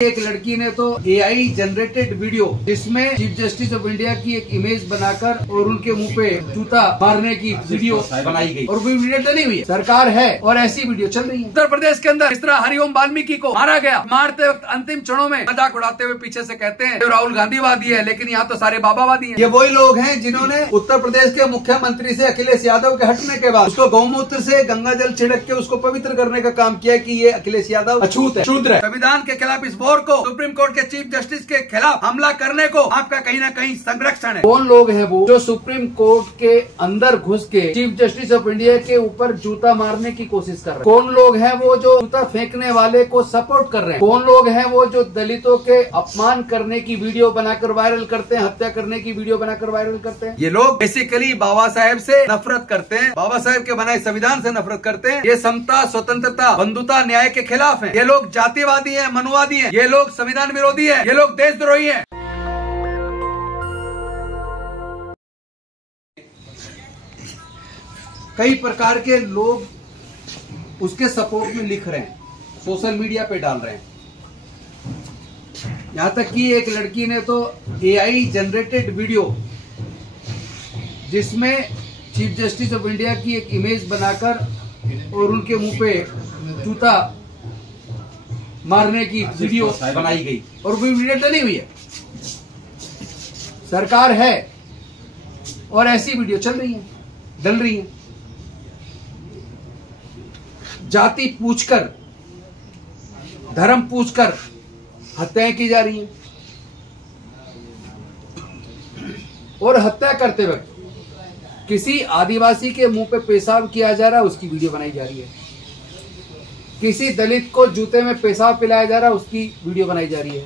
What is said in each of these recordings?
एक लड़की ने तो AI जनरेटेड वीडियो जिसमें चीफ जस्टिस ऑफ इंडिया की एक इमेज बनाकर और उनके मुंह पे जूता मारने की वीडियो बनाई गई और वो वीडियो डली हुई है। सरकार है और ऐसी वीडियो चल रही है। उत्तर प्रदेश के अंदर इस तरह हरिओम वाल्मीकि को मारा गया, मारते वक्त अंतिम क्षणों में मजाक उड़ाते हुए पीछे से कहते हैं तो राहुल गांधीवादी है, लेकिन यहाँ तो सारे बाबावादी हैं। ये वही लोग हैं जिन्होंने उत्तर प्रदेश के मुख्यमंत्री से अखिलेश यादव के हटने के बाद उसको गौमूत्र से गंगा जल छिड़क के उसको पवित्र करने का काम किया कि ये अखिलेश यादव अछूत है, शूद्र है। संविधान के खिलाफ इस वॉर को, सुप्रीम कोर्ट के चीफ जस्टिस के खिलाफ हमला करने को आपका कहीं ना कहीं संरक्षण है। कौन लोग हैं वो जो सुप्रीम कोर्ट के अंदर घुस के चीफ जस्टिस ऑफ इंडिया के ऊपर जूता मारने की कोशिश कर रहे हैं? कौन लोग हैं वो जो जूता फेंकने वाले को सपोर्ट कर रहे हैं? कौन लोग हैं वो जो दलितों के अपमान करने की वीडियो बनाकर वायरल करते हैं, हत्या करने की वीडियो बनाकर वायरल करते हैं? ये लोग बेसिकली बाबा साहेब से नफरत करते हैं, बाबा साहेब के बनाए संविधान से नफरत करते हैं। ये समता, स्वतंत्रता, बंधुता, न्याय के खिलाफ है। ये लोग जातिवादी है, मनुवादी है, ये लोग संविधान विरोधी है, ये लोग देशद्रोही है। कई प्रकार के लोग उसके सपोर्ट में लिख रहे हैं, सोशल मीडिया पे डाल रहे हैं। यहां तक कि एक लड़की ने तो AI जनरेटेड वीडियो जिसमें चीफ जस्टिस ऑफ इंडिया की एक इमेज बनाकर और उनके मुंह पे जूता मारने की वीडियो बनाई गई और वो वीडियो डली हुई है। सरकार है और ऐसी वीडियो चल रही है, डल रही है। जाति पूछकर, धर्म पूछकर हत्याएं की जा रही हैं और हत्या करते वक्त किसी आदिवासी के मुंह पे पेशाब किया जा रहा है, उसकी वीडियो बनाई जा रही है। किसी दलित को जूते में पेशाब पिलाया जा रहा है, उसकी वीडियो बनाई जा रही है।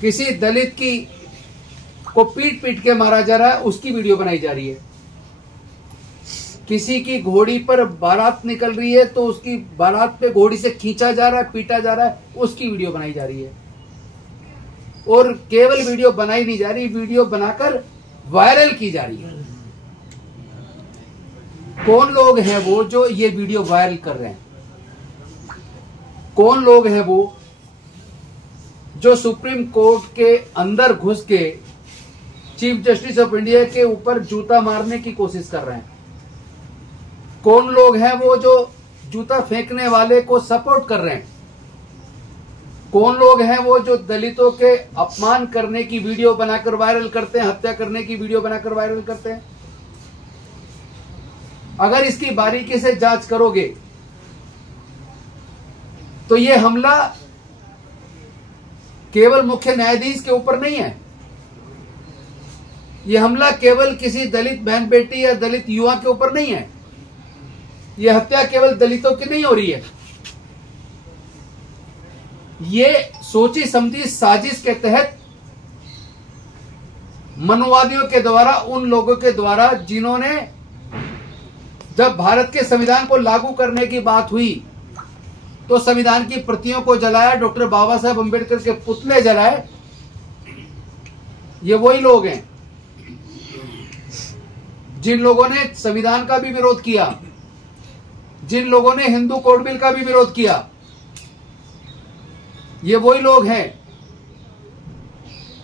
किसी दलित की को पीट पीट के मारा जा रहा है, उसकी वीडियो बनाई जा रही है। किसी की घोड़ी पर बारात निकल रही है तो उसकी बारात पे घोड़ी से खींचा जा रहा है, पीटा जा रहा है, उसकी वीडियो बनाई जा रही है। और केवल वीडियो बनाई नहीं जा रही, वीडियो बनाकर वायरल की जा रही है। कौन लोग हैं वो जो ये वीडियो वायरल कर रहे हैं? कौन लोग हैं वो जो सुप्रीम कोर्ट के अंदर घुस के चीफ जस्टिस ऑफ इंडिया के ऊपर जूता मारने की कोशिश कर रहे हैं? कौन लोग हैं वो जो जूता फेंकने वाले को सपोर्ट कर रहे हैं? कौन लोग हैं वो जो दलितों के अपमान करने की वीडियो बनाकर वायरल करते हैं, हत्या करने की वीडियो बनाकर वायरल करते हैं? अगर इसकी बारीकी से जांच करोगे तो ये हमला केवल मुख्य न्यायाधीश के ऊपर नहीं है। ये हमला केवल किसी दलित बहन बेटी या दलित युवा के ऊपर नहीं है। ये हत्या केवल दलितों की नहीं हो रही है। ये सोची समझी साजिश के तहत मनुवादियों के द्वारा, उन लोगों के द्वारा जिन्होंने जब भारत के संविधान को लागू करने की बात हुई तो संविधान की प्रतियों को जलाया, डॉक्टर बाबा साहेब अम्बेडकर के पुतले जलाए। ये वही लोग हैं जिन लोगों ने संविधान का भी विरोध किया, जिन लोगों ने हिंदू कोड बिल का भी विरोध किया। ये वही लोग हैं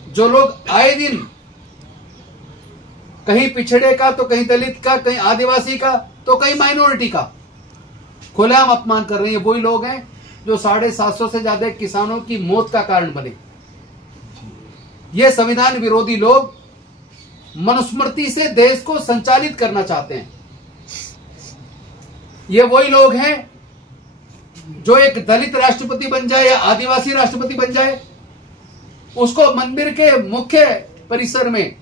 जो लोग आए दिन कहीं पिछड़े का तो कहीं दलित का, कहीं आदिवासी का तो कहीं माइनॉरिटी का खुलेआम अपमान कर रहे हैं। वही लोग हैं जो 750 से ज्यादा किसानों की मौत का कारण बने। ये संविधान विरोधी लोग मनुस्मृति से देश को संचालित करना चाहते हैं। ये वही लोग हैं जो एक दलित राष्ट्रपति बन जाए या आदिवासी राष्ट्रपति बन जाए, उसको मंदिर के मुख्य परिसर में,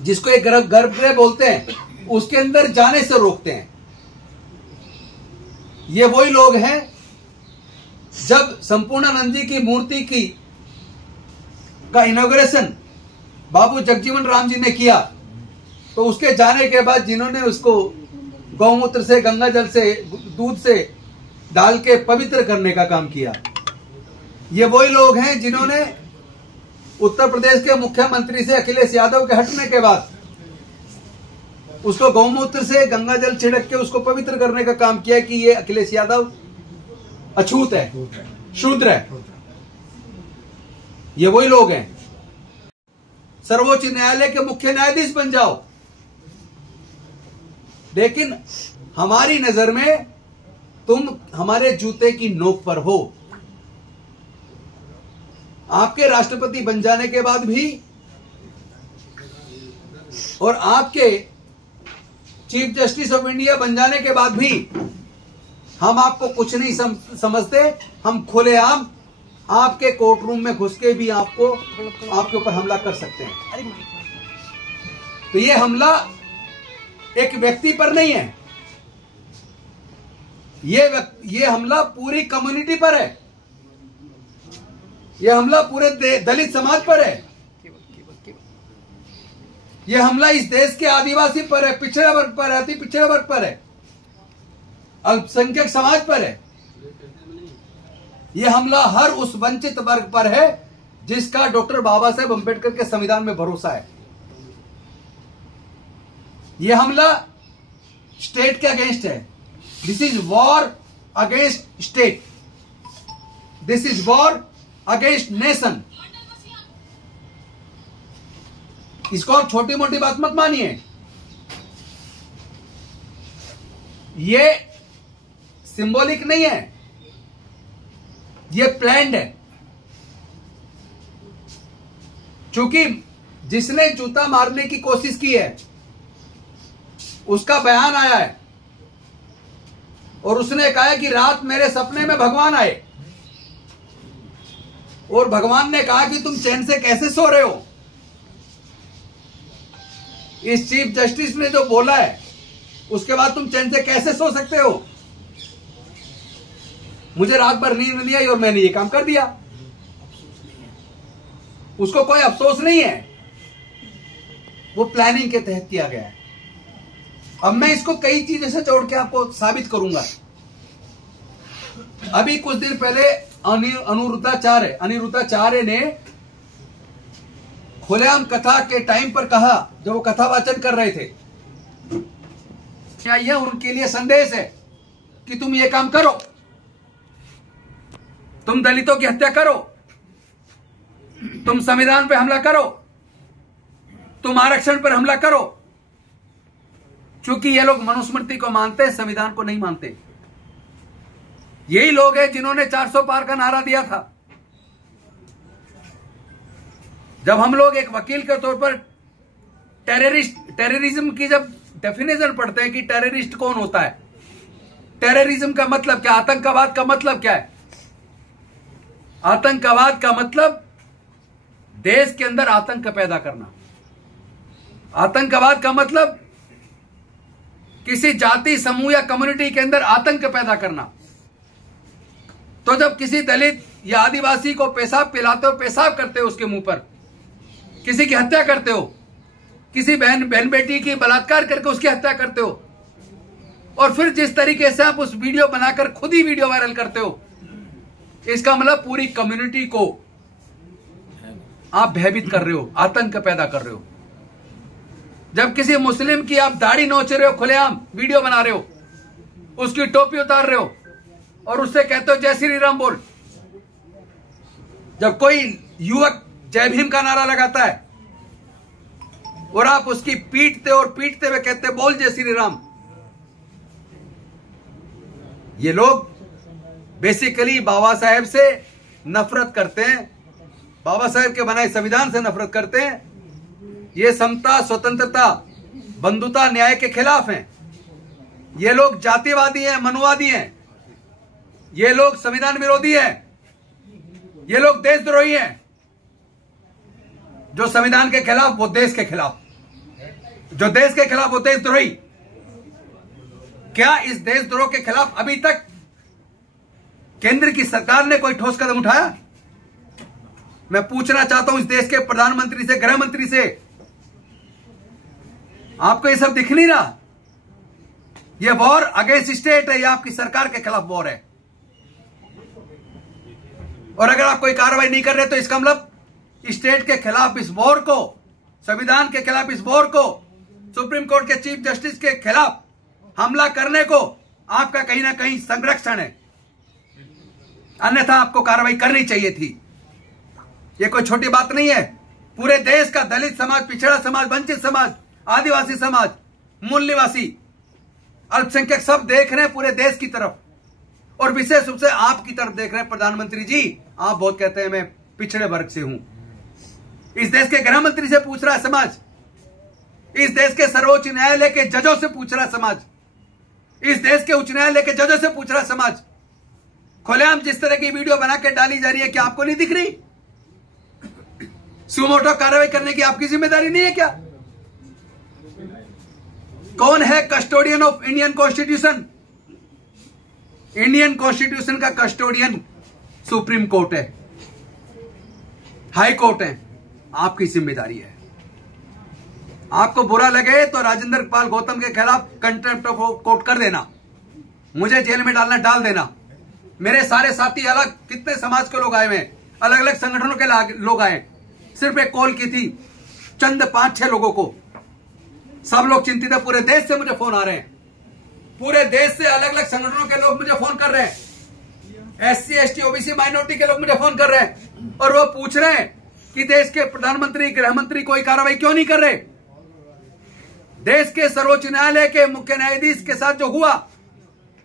जिसको एक गर्भगृह बोलते हैं, उसके अंदर जाने से रोकते हैं। ये वही लोग हैं जब संपूर्णानंद जी की मूर्ति का इनॉग्रेशन बाबू जगजीवन राम जी ने किया तो उसके जाने के बाद जिन्होंने उसको गौमूत्र से, गंगा जल से, दूध से डाल के पवित्र करने का काम किया। ये वही लोग हैं जिन्होंने उत्तर प्रदेश के मुख्यमंत्री से अखिलेश यादव के हटने के बाद उसको गौमूत्र से गंगा जल छिड़क के उसको पवित्र करने का काम किया कि ये अखिलेश यादव अछूत है, शूद्र है। ये वही लोग हैं। सर्वोच्च न्यायालय के मुख्य न्यायाधीश बन जाओ, लेकिन हमारी नजर में तुम हमारे जूते की नोक पर हो। आपके राष्ट्रपति बन जाने के बाद भी और आपके चीफ जस्टिस ऑफ इंडिया बन जाने के बाद भी हम आपको कुछ नहीं समझते। हम खुलेआम आपके कोर्ट रूम में घुस के भी आपके ऊपर हमला कर सकते हैं। तो ये हमला एक व्यक्ति पर नहीं है, ये हमला पूरी कम्युनिटी पर है। ये हमला पूरे दलित समाज पर है। ये हमला इस देश के आदिवासी पर है, पिछड़े वर्ग पर है, अति पिछड़े वर्ग पर है, अल्पसंख्यक समाज पर है। यह हमला हर उस वंचित वर्ग पर है जिसका डॉक्टर बाबा साहेब अंबेडकर के संविधान में भरोसा है। यह हमला स्टेट के अगेंस्ट है। This is war against state, this is war against nation. इसको आप छोटी मोटी बात मत मानिए। ये सिंबॉलिक नहीं है, ये प्लान्ड है। क्योंकि जिसने जूता मारने की कोशिश की है उसका बयान आया है और उसने कहा है कि रात मेरे सपने में भगवान आए और भगवान ने कहा कि तुम चैन से कैसे सो रहे हो। इस चीफ जस्टिस ने जो बोला है उसके बाद तुम चैन से कैसे सो सकते हो। मुझे रात भर नींद नहीं आई और मैंने ये काम कर दिया। उसको कोई अफसोस नहीं है, वो प्लानिंग के तहत किया गया है। अब मैं इसको कई चीजों से जोड़ के आपको साबित करूंगा। अभी कुछ दिन पहले अनिरुद्धाचार्य ने खुलेआम कथा के टाइम पर कहा, जब वो कथा वाचन कर रहे थे, क्या यह उनके लिए संदेश है कि तुम ये काम करो, तुम दलितों की हत्या करो, तुम संविधान पर हमला करो, तुम आरक्षण पर हमला करो। क्योंकि ये लोग मनुस्मृति को मानते हैं, संविधान को नहीं मानते। यही लोग हैं जिन्होंने 400 पार का नारा दिया था। जब हम लोग एक वकील के तौर पर टेररिज्म की जब डेफिनेशन पढ़ते हैं कि टेररिस्ट कौन होता है, टेररिज्म का मतलब क्या, आतंकवाद का मतलब क्या है। आतंकवाद का मतलब देश के अंदर आतंक पैदा करना। आतंकवाद का मतलब किसी जाति, समूह या कम्युनिटी के अंदर आतंक पैदा करना। तो जब किसी दलित या आदिवासी को पेशाब पिलाते हो, पेशाब करते हो उसके मुंह पर, किसी की हत्या करते हो, किसी बहन बेटी की बलात्कार करके उसकी हत्या करते हो, और फिर जिस तरीके से आप उस वीडियो बनाकर खुद ही वीडियो वायरल करते हो, इसका मतलब पूरी कम्युनिटी को आप भयभीत कर रहे हो, आतंक पैदा कर रहे हो। जब किसी मुस्लिम की आप दाढ़ी नोच रहे हो, खुलेआम वीडियो बना रहे हो, उसकी टोपी उतार रहे हो और उससे कहते हो जय श्री राम बोल। जब कोई युवक जय भीम का नारा लगाता है और आप उसकी पीटते हुए कहते बोल जय श्री राम। ये लोग बेसिकली बाबा साहेब से नफरत करते हैं, बाबा साहेब के बनाए संविधान से नफरत करते हैं। ये समता, स्वतंत्रता, बंधुता, न्याय के खिलाफ हैं। ये लोग जातिवादी हैं, मनुवादी हैं। ये लोग संविधान विरोधी हैं। ये लोग देशद्रोही हैं। जो संविधान के खिलाफ वो देश के खिलाफ, जो देश के खिलाफ वो देशद्रोही। क्या इस देशद्रोह के खिलाफ अभी तक केंद्र की सरकार ने कोई ठोस कदम उठाया? मैं पूछना चाहता हूं इस देश के प्रधानमंत्री से, गृह मंत्री से, आपको ये सब दिख नहीं रहा? ये वॉर अगेंस्ट स्टेट है, ये आपकी सरकार के खिलाफ वॉर है। और अगर आप कोई कार्रवाई नहीं कर रहे तो इसका मतलब स्टेट के खिलाफ इस वॉर को, संविधान के खिलाफ इस वॉर को, सुप्रीम कोर्ट के चीफ जस्टिस के खिलाफ हमला करने को आपका कहीं ना कहीं संरक्षण है। अन्यथा आपको कार्रवाई करनी चाहिए थी। ये कोई छोटी बात नहीं है। पूरे देश का दलित समाज, पिछड़ा समाज, वंचित समाज, आदिवासी समाज, मूल निवासी, अल्पसंख्यक सब देख रहे हैं पूरे देश की तरफ, और विशेष रूप से आपकी तरफ देख रहे हैं। प्रधानमंत्री जी, आप बहुत कहते हैं मैं पिछड़े वर्ग से हूं। इस देश के गृह मंत्री से पूछ रहा है समाज, इस देश के सर्वोच्च न्यायालय के जजों से पूछ रहा समाज, इस देश के उच्च न्यायालय के जजों से पूछ रहा समाज। खुलेआम जिस तरह की वीडियो बना के डाली जा रही है, क्या आपको नहीं दिख रही? सुमोटो कार्रवाई करने की आपकी जिम्मेदारी नहीं है क्या? कौन है custodian of Indian constitution? Indian constitution का कस्टोडियन सुप्रीम कोर्ट है, हाई कोर्ट है। आपकी जिम्मेदारी है। आपको बुरा लगे तो राजेंद्र पाल गौतम के खिलाफ कंटेम्प्ट ऑफ कोर्ट कर देना, मुझे जेल में डालना डाल देना। मेरे सारे साथी, अलग कितने समाज के लोग आए हुए, अलग अलग संगठनों के लोग आए, सिर्फ एक कॉल की थी चंद 5-6 लोगों को। सब लोग चिंतित है। पूरे देश से मुझे फोन आ रहे हैं, पूरे देश से अलग अलग संगठनों के लोग मुझे फोन कर रहे हैं, SC ST OBC माइनॉरिटी के लोग मुझे फोन कर रहे हैं, और वो पूछ रहे हैं कि देश के प्रधानमंत्री, गृह मंत्री कोई कार्रवाई क्यों नहीं कर रहे? देश के सर्वोच्च न्यायालय के मुख्य न्यायाधीश के साथ जो हुआ,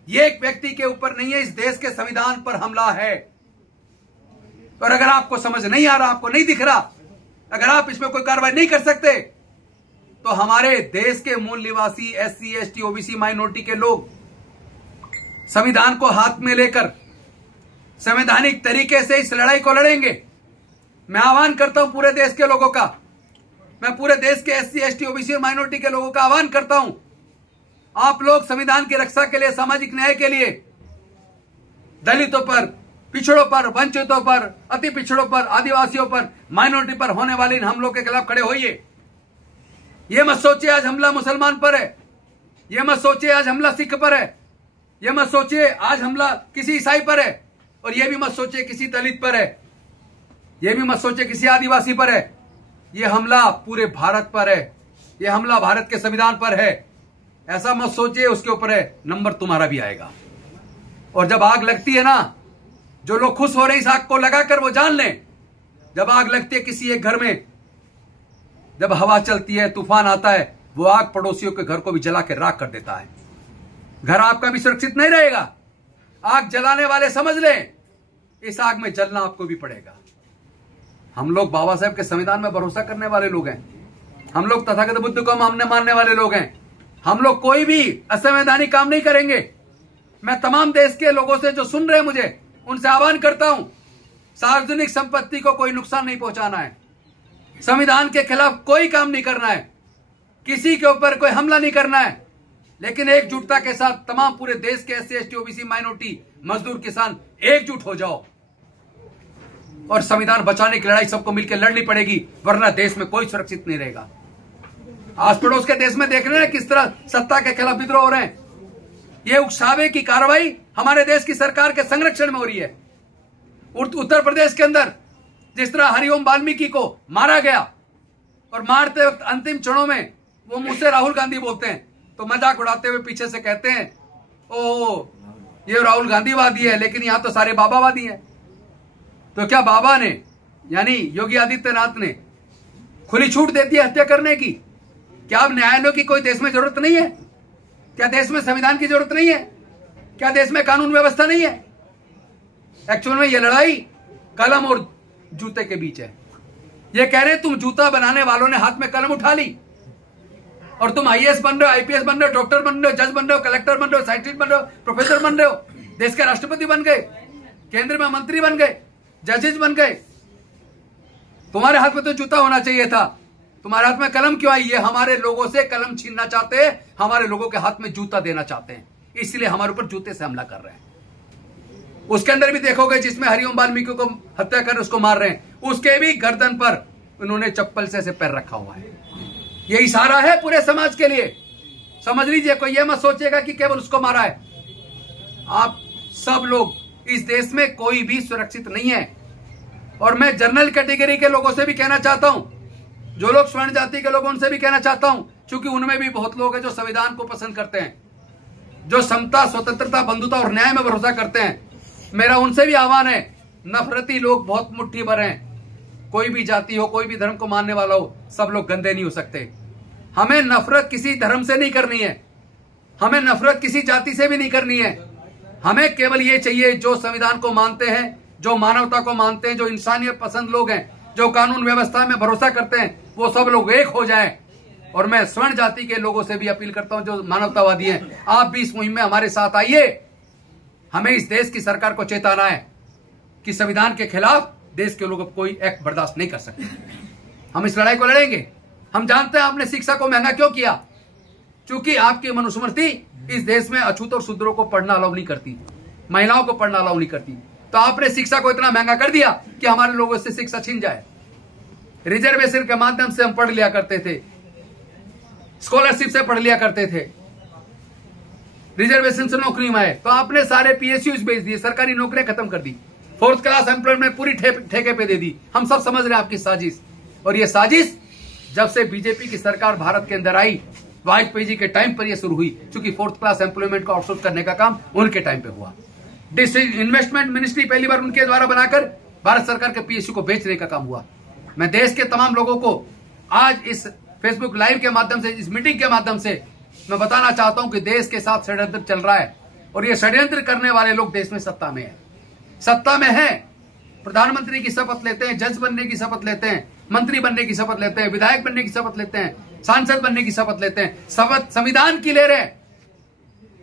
ये एक व्यक्ति के ऊपर नहीं है, इस देश के संविधान पर हमला है। और अगर आपको समझ नहीं आ रहा, आपको नहीं दिख रहा, अगर आप इसमें कोई कार्रवाई नहीं कर सकते, तो हमारे देश के मूल निवासी, SC ST OBC माइनॉरिटी के लोग संविधान को हाथ में लेकर संवैधानिक तरीके से इस लड़ाई को लड़ेंगे। मैं आह्वान करता हूं पूरे देश के लोगों का, मैं पूरे देश के SC ST OBC और माइनॉरिटी के लोगों का आह्वान करता हूं, आप लोग संविधान की रक्षा के लिए, सामाजिक न्याय के लिए, दलितों पर, पिछड़ों पर, वंचितों पर, अति पिछड़ों पर, आदिवासियों पर, माइनॉरिटी पर होने वाले इन हमलों के खिलाफ खड़े होइए। ये मत सोचिए आज हमला मुसलमान पर है, ये मत सोचिए आज हमला सिख पर है, ये मत सोचिए आज हमला किसी ईसाई पर है, और ये भी मत सोचिए किसी दलित पर है, ये भी मत सोचिए किसी आदिवासी पर है। ये हमला पूरे भारत पर है, ये हमला भारत के संविधान पर है। ऐसा मत सोचिए उसके ऊपर है, नंबर तुम्हारा भी आएगा। और जब आग लगती है ना, जो लोग खुश हो रहे हैं इस आग को लगाकर, वो जान लें, जब आग लगती है किसी एक घर में, जब हवा चलती है, तूफान आता है, वो आग पड़ोसियों के घर को भी जला के राख कर देता है। घर आपका भी सुरक्षित नहीं रहेगा। आग जलाने वाले समझ लें, इस आग में जलना आपको भी पड़ेगा। हम लोग बाबा साहब के संविधान में भरोसा करने वाले लोग हैं, हम लोग तथागत बुद्ध को मानने वाले लोग हैं, हम लोग कोई भी असंवैधानिक काम नहीं करेंगे। मैं तमाम देश के लोगों से जो सुन रहे हैं मुझे, उनसे आह्वान करता हूं, सार्वजनिक संपत्ति को कोई नुकसान नहीं पहुंचाना है, संविधान के खिलाफ कोई काम नहीं करना है, किसी के ऊपर कोई हमला नहीं करना है, लेकिन एकजुटता के साथ तमाम पूरे देश के SC ST OBC माइनॉरिटी, मजदूर, किसान एकजुट हो जाओ, और संविधान बचाने की लड़ाई सबको मिलकर लड़नी पड़ेगी, वरना देश में कोई सुरक्षित नहीं रहेगा। आस पड़ोस के देश में देख रहे हैं किस तरह सत्ता के खिलाफ विद्रोह हो रहे हैं। ये उकसावे की कार्रवाई हमारे देश की सरकार के संरक्षण में हो रही है। उत्तर प्रदेश के अंदर जिस तरह हरिओम वाल्मीकि को मारा गया, और मारते वक्त अंतिम क्षणों में वो मुंह से राहुल गांधी बोलते हैं, तो मजाक उड़ाते हुए पीछे से कहते हैं, ओ ये राहुल गांधीवादी है, लेकिन यहां तो सारे बाबावादी हैं। तो क्या बाबा ने, यानी योगी आदित्यनाथ ने खुली छूट दे दी हत्या करने की? क्या अब न्यायालयों की कोई देश में जरूरत नहीं है? क्या देश में संविधान की जरूरत नहीं है? क्या देश में कानून व्यवस्था नहीं है? एक्चुअल में यह लड़ाई कलम और जूते के बीच है। ये कह रहे तुम जूता बनाने वालों ने हाथ में कलम उठा ली, और तुम IAS बन रहे हो, IPS बन रहे हो, डॉक्टर बन रहे हो, जज बन रहे हो, कलेक्टर बन रहे हो, साइंटिस्ट बन रहे हो, प्रोफेसर बन रहे हो, देश के राष्ट्रपति बन गए, केंद्र में मंत्री बन गए, जजेज बन गए। तुम्हारे हाथ में तो जूता होना चाहिए था, तुम्हारे हाथ में कलम क्यों आई? है हमारे लोगों से कलम छीनना चाहते हैं, हमारे लोगों के हाथ में जूता देना चाहते हैं, इसलिए हमारे ऊपर जूते से हमला कर रहे हैं। उसके अंदर भी देखोगे जिसमें हरिओम वाल्मीकि को हत्या कर उसको मार रहे हैं, उसके भी गर्दन पर उन्होंने चप्पल से ऐसे पैर रखा हुआ है। ये इशारा है पूरे समाज के लिए, समझ लीजिए। कोई ये मत सोचेगा कि केवल उसको मारा है। आप सब लोग, इस देश में कोई भी सुरक्षित नहीं है। और मैं जनरल कैटेगरी के लोगों से भी कहना चाहता हूं, जो लोग स्वर्ण जाति के लोग, उनसे भी कहना चाहता हूं, क्योंकि उनमें भी बहुत लोग हैं जो संविधान को पसंद करते हैं, जो समता, स्वतंत्रता, बंधुता और न्याय में भरोसा करते हैं। मेरा उनसे भी आह्वान है, नफरती लोग बहुत मुट्ठी भर हैं, कोई भी जाति हो, कोई भी धर्म को मानने वाला हो, सब लोग गंदे नहीं हो सकते। हमें नफरत किसी धर्म से नहीं करनी है, हमें नफरत किसी जाति से भी नहीं करनी है। हमें केवल ये चाहिए जो संविधान को मानते हैं, जो मानवता को मानते हैं, जो इंसानियत पसंद लोग हैं, जो कानून व्यवस्था में भरोसा करते हैं, वो सब लोग एक हो जाएं। और मैं स्वर्ण जाति के लोगों से भी अपील करता हूं जो मानवतावादी हैं, आप भी इस मुहिम में हमारे साथ आइए। हमें इस देश की सरकार को चेताना है कि संविधान के खिलाफ देश के लोग कोई एक्ट बर्दाश्त नहीं कर सकते। हम इस लड़ाई को लड़ेंगे। हम जानते हैं आपने शिक्षा को महंगा क्यों किया, क्योंकि आपकी मनुस्मृति इस देश में अछूत और शूद्रों को पढ़ना अलाउ नहीं करती, महिलाओं को पढ़ना अलाउ नहीं करती। तो आपने शिक्षा को इतना महंगा कर दिया कि हमारे लोगों से शिक्षा छीन जाए। रिजर्वेशन के माध्यम से हम पढ़ लिया करते थे, स्कॉलरशिप से पढ़ लिया करते थे, रिजर्वेशन से नौकरी में आए तो आपने सारे पीएसयूज बेच दिए, सरकारी नौकरियां खत्म कर दी, 4th क्लास एम्प्लॉयमेंट पूरी ठेके पे दे दी। हम सब समझ रहे हैं आपकी साजिश। और ये साजिश जब से बीजेपी की सरकार भारत के अंदर आई, वाजपेयी जी के टाइम पर यह शुरू हुई, क्योंकि 4th क्लास एम्प्लॉयमेंट को आउटसोर्स करने का काम उनके टाइम पे हुआ। इन्वेस्टमेंट मिनिस्ट्री पहली बार उनके द्वारा बनाकर भारत सरकार के पीएसयू को बेचने का काम हुआ। मैं देश के तमाम लोगों को आज इस फेसबुक लाइव के माध्यम से, इस मीटिंग के माध्यम से मैं बताना चाहता हूं कि देश के साथ षड्यंत्र चल रहा है और ये षड्यंत्र करने वाले लोग देश में सत्ता में है, सत्ता में है। प्रधानमंत्री की शपथ लेते हैं, जज बनने की शपथ लेते हैं, मंत्री बनने की शपथ लेते हैं, विधायक बनने की शपथ लेते हैं, सांसद बनने की शपथ लेते हैं। शपथ संविधान की ले रहे हैं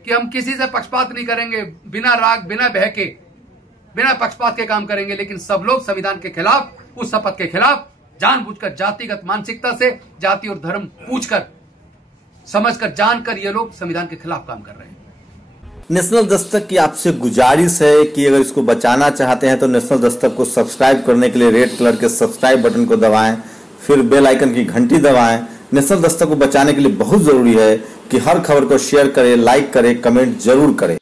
कि हम किसी से पक्षपात नहीं करेंगे, बिना राग, बिना भय के, बिना पक्षपात के काम करेंगे। लेकिन सब लोग संविधान के खिलाफ, उस शपथ के खिलाफ जानबूझकर जातिगत मानसिकता से, जाति और धर्म पूछकर, समझकर, जानकर ये लोग संविधान के खिलाफ काम कर रहे हैं। नेशनल दस्तक की आपसे गुजारिश है कि अगर इसको बचाना चाहते हैं तो नेशनल दस्तक को सब्सक्राइब करने के लिए रेड कलर के सब्सक्राइब बटन को दबाएं, फिर बेल आइकन की घंटी दबाएं। नेशनल दस्तक को बचाने के लिए बहुत जरूरी है कि हर खबर को शेयर करें, लाइक करें, कमेंट जरूर करें।